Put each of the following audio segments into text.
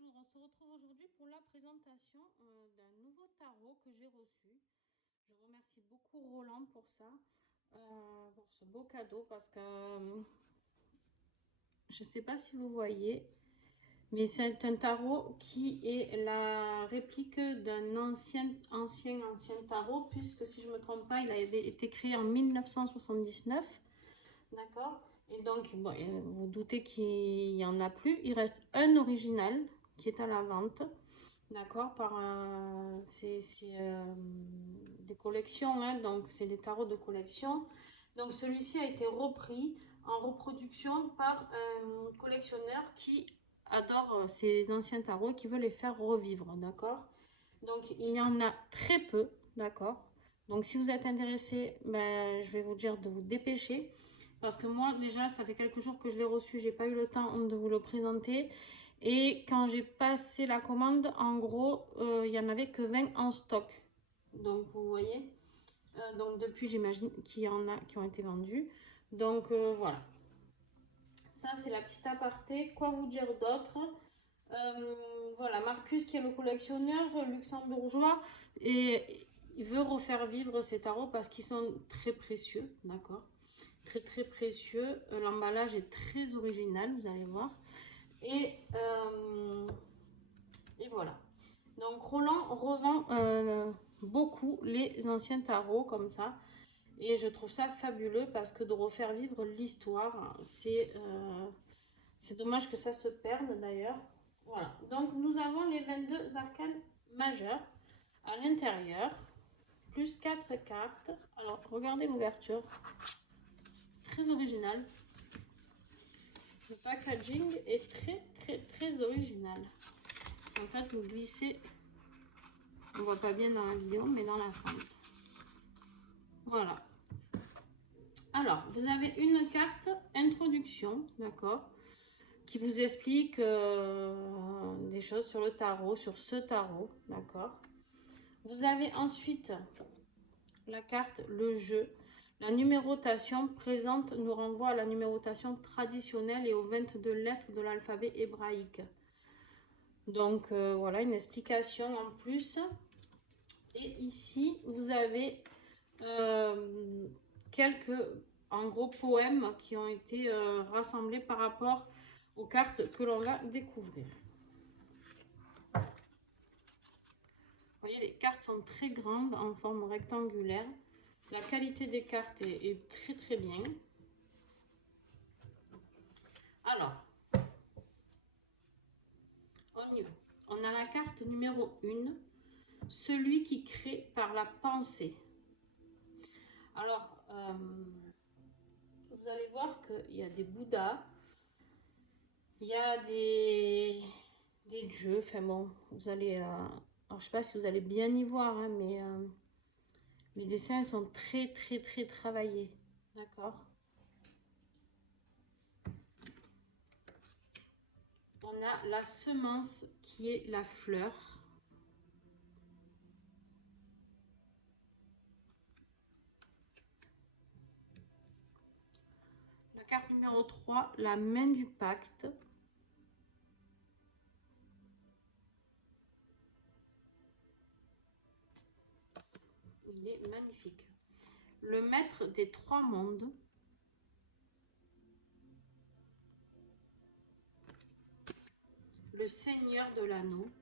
Bonjour, on se retrouve aujourd'hui pour la présentation d'un nouveau tarot que j'ai reçu. Je remercie beaucoup Roland pour ça, pour ce beau cadeau, parce que je ne sais pas si vous voyez, mais c'est un tarot qui est la réplique d'un ancien tarot, puisque si je ne me trompe pas, il avait été créé en 1979, d'accord? Et donc, bon, vous doutez qu'il n'y en a plus, il reste un original qui est à la vente. D'accord, c'est des collections, hein, donc c'est des tarots de collection. Donc celui-ci a été repris en reproduction par un collectionneur qui adore ces anciens tarots et qui veut les faire revivre, d'accord? Donc il y en a très peu, d'accord? Donc si vous êtes intéressé, ben, je vais vous dire de vous dépêcher. Parce que moi, déjà, ça fait quelques jours que je l'ai reçu, j'ai pas eu le temps de vous le présenter. Et quand j'ai passé la commande, en gros, il n'y en avait que 20 en stock. Donc, vous voyez. Donc, depuis, j'imagine qu'il y en a qui ont été vendus. Donc, voilà. Ça, c'est la petite aparté. Quoi vous dire d'autre? Voilà, Marcus, qui est le collectionneur luxembourgeois, et il veut refaire vivre ces tarots parce qu'ils sont très précieux, d'accord? Très précieux. L'emballage est très original, vous allez voir. Et voilà. Donc Roland revend beaucoup les anciens tarots comme ça. Et je trouve ça fabuleux parce que de refaire vivre l'histoire, c'est dommage que ça se perde d'ailleurs. Voilà. Donc nous avons les 22 arcanes majeurs à l'intérieur. Plus 4 cartes. Alors regardez l'ouverture. Très original. Le packaging est très original. En fait, vous glissez, on voit pas bien dans la vidéo, mais dans la fente. Voilà. Alors, vous avez une carte introduction, d'accord, qui vous explique des choses sur le tarot, sur ce tarot, d'accord. Vous avez ensuite la carte le jeu. La numérotation présente nous renvoie à la numérotation traditionnelle et aux 22 lettres de l'alphabet hébraïque. Donc voilà, une explication en plus. Et ici, vous avez quelques, en gros, poèmes qui ont été rassemblés par rapport aux cartes que l'on va découvrir. Vous voyez, les cartes sont très grandes, en forme rectangulaire. La qualité des cartes est très bien. Alors, on y va. On a la carte numéro 1, celui qui crée par la pensée. Alors, vous allez voir qu'il y a des Bouddhas, il y a des dieux, enfin bon, vous allez... alors, je ne sais pas si vous allez bien y voir, hein, mais les dessins sont très travaillés, d'accord? On a la semence qui est la fleur. La carte numéro 3, la main du pacte. Il est magnifique. Le maître des 3 mondes. Le seigneur de l'anneau.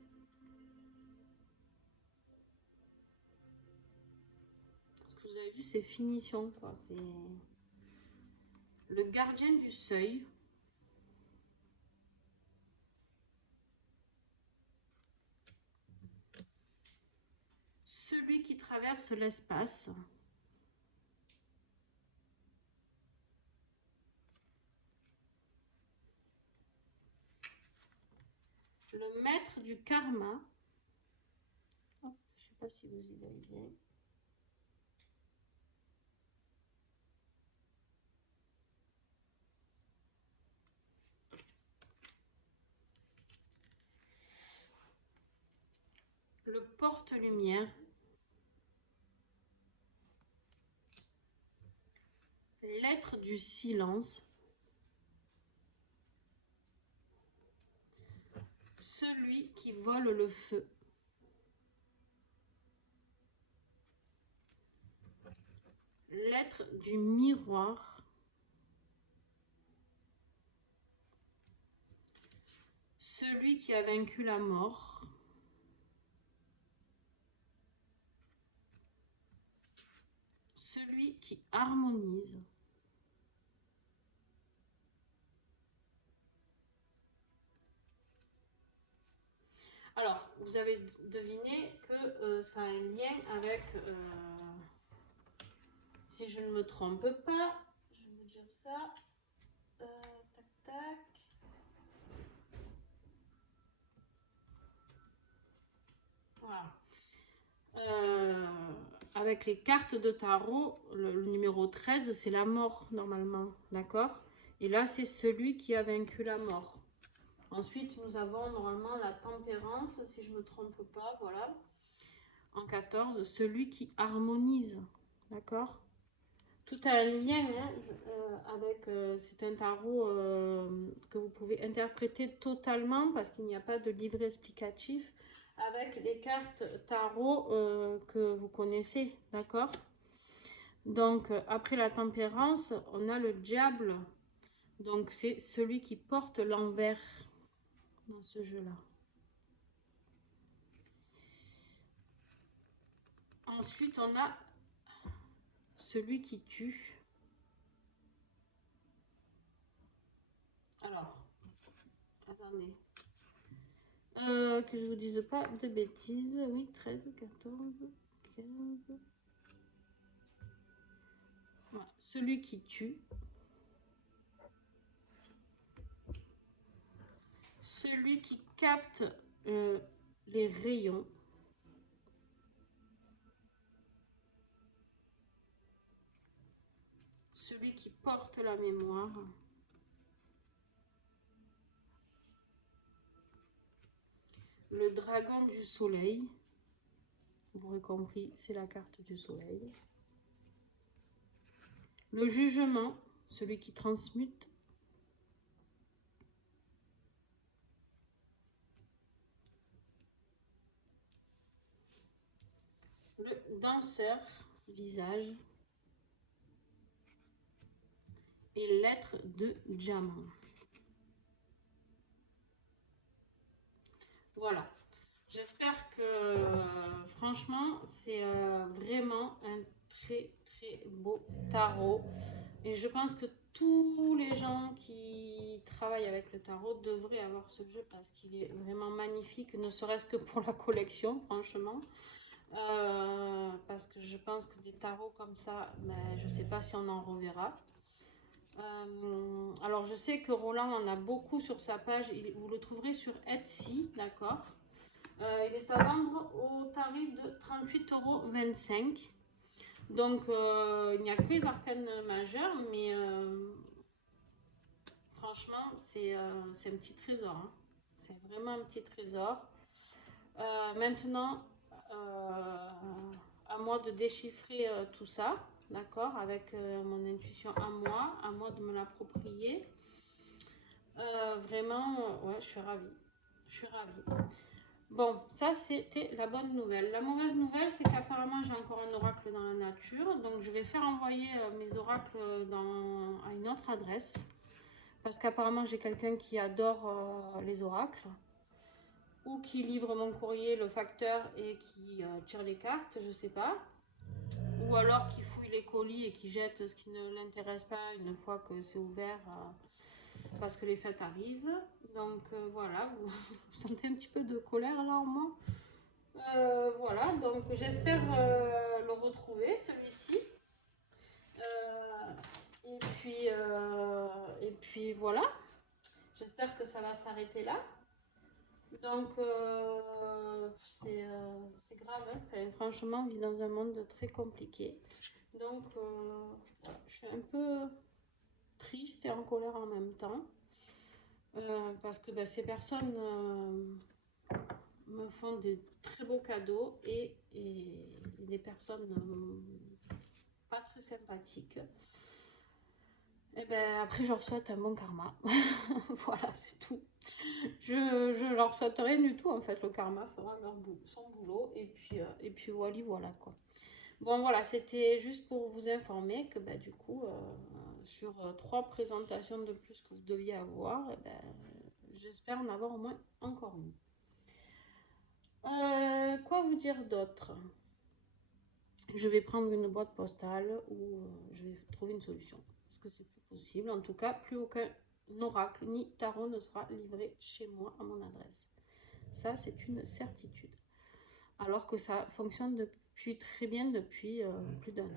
Ce que vous avez vu, c'est finition, quoi. C'est le gardien du seuil. Celui qui traverse l'espace. Le maître du karma. Oh, je ne sais pas si vous y voyez bien. Le porte-lumière. L'être du silence. celui qui vole le feu. L'être du miroir. Celui qui a vaincu la mort. Celui qui harmonise. Alors, vous avez deviné que ça a un lien avec, si je ne me trompe pas, je vais vous dire ça, tac tac. Voilà. Avec les cartes de tarot, le numéro 13, c'est la mort normalement, d'accord? Et là, c'est celui qui a vaincu la mort. Ensuite, nous avons normalement la tempérance, si je ne me trompe pas, voilà. En 14, celui qui harmonise, d'accord? Tout a un lien hein, avec, c'est un tarot que vous pouvez interpréter totalement parce qu'il n'y a pas de livret explicatif avec les cartes tarot que vous connaissez, d'accord? Donc, après la tempérance, on a le diable. Donc, c'est celui qui porte l'envers dans ce jeu-là. Ensuite, on a celui qui tue. Alors, attendez. Que je vous dise pas de bêtises. Oui, 13, 14, 15. Voilà. Celui qui tue. Celui qui capte les rayons. Celui qui porte la mémoire. Le dragon du soleil. Vous aurez compris, c'est la carte du soleil. Le jugement, celui qui transmute. Le danseur, visage. Et l'être de diamant. Voilà. J'espère que, franchement, c'est vraiment un très, très beau tarot. Et je pense que tous les gens qui travaillent avec le tarot devraient avoir ce jeu parce qu'il est vraiment magnifique, ne serait-ce que pour la collection, franchement. Parce que je pense que des tarots comme ça, ben, je ne sais pas si on en reverra. Alors je sais que Roland en a beaucoup sur sa page, vous le trouverez sur Etsy, d'accord. Il est à vendre au tarif de 38,25 €. Donc il n'y a que les arcanes majeures, mais franchement c'est un petit trésor, hein. C'est vraiment un petit trésor. Maintenant, à moi de déchiffrer tout ça, d'accord, avec mon intuition à moi de me l'approprier. Vraiment, ouais, je suis ravie. Je suis ravie. Bon, ça c'était la bonne nouvelle. La mauvaise nouvelle, c'est qu'apparemment j'ai encore un oracle dans la nature. Donc je vais faire envoyer mes oracles à une autre adresse. Parce qu'apparemment j'ai quelqu'un qui adore les oracles. Ou qui livre mon courrier, le facteur, et qui tire les cartes, je sais pas. Ou alors qui fouille les colis et qui jette ce qui ne l'intéresse pas une fois que c'est ouvert. Parce que les fêtes arrivent. Donc voilà, vous sentez un petit peu de colère là en moi. Voilà, donc j'espère le retrouver, celui-ci. Et puis voilà, j'espère que ça va s'arrêter là. Donc c'est grave, hein. Enfin, franchement, on vit dans un monde très compliqué. Donc voilà, je suis un peu triste et en colère en même temps. Parce que ces personnes me font des très beaux cadeaux et des personnes pas très sympathiques. Et ben après je leur souhaite un bon karma. Voilà, c'est tout. Je leur leur souhaite rien du tout, en fait. Le karma fera son boulot. Et puis voilà, voilà, quoi. Bon, voilà, c'était juste pour vous informer que, bah, du coup, sur 3 présentations de plus que vous deviez avoir, eh ben, j'espère en avoir au moins encore une. Quoi vous dire d'autre? Je vais prendre une boîte postale ou je vais trouver une solution. Parce que c'est plus possible. En tout cas, plus aucun oracle ni tarot ne sera livré chez moi à mon adresse. Ça, c'est une certitude. Alors que ça fonctionne depuis très bien depuis plus d'1 an.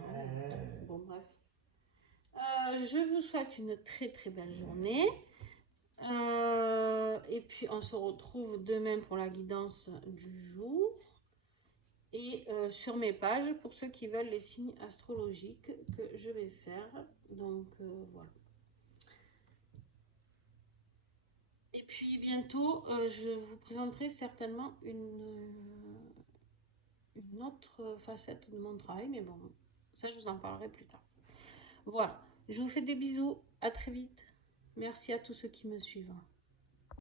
Bon, bref. Je vous souhaite une très très belle journée. Et puis, on se retrouve demain pour la guidance du jour. Et sur mes pages, pour ceux qui veulent les signes astrologiques que je vais faire. Donc, voilà. Et puis, bientôt, je vous présenterai certainement une autre facette de mon travail. Mais bon, ça, je vous en parlerai plus tard. Voilà. Je vous fais des bisous. À très vite. Merci à tous ceux qui me suivent.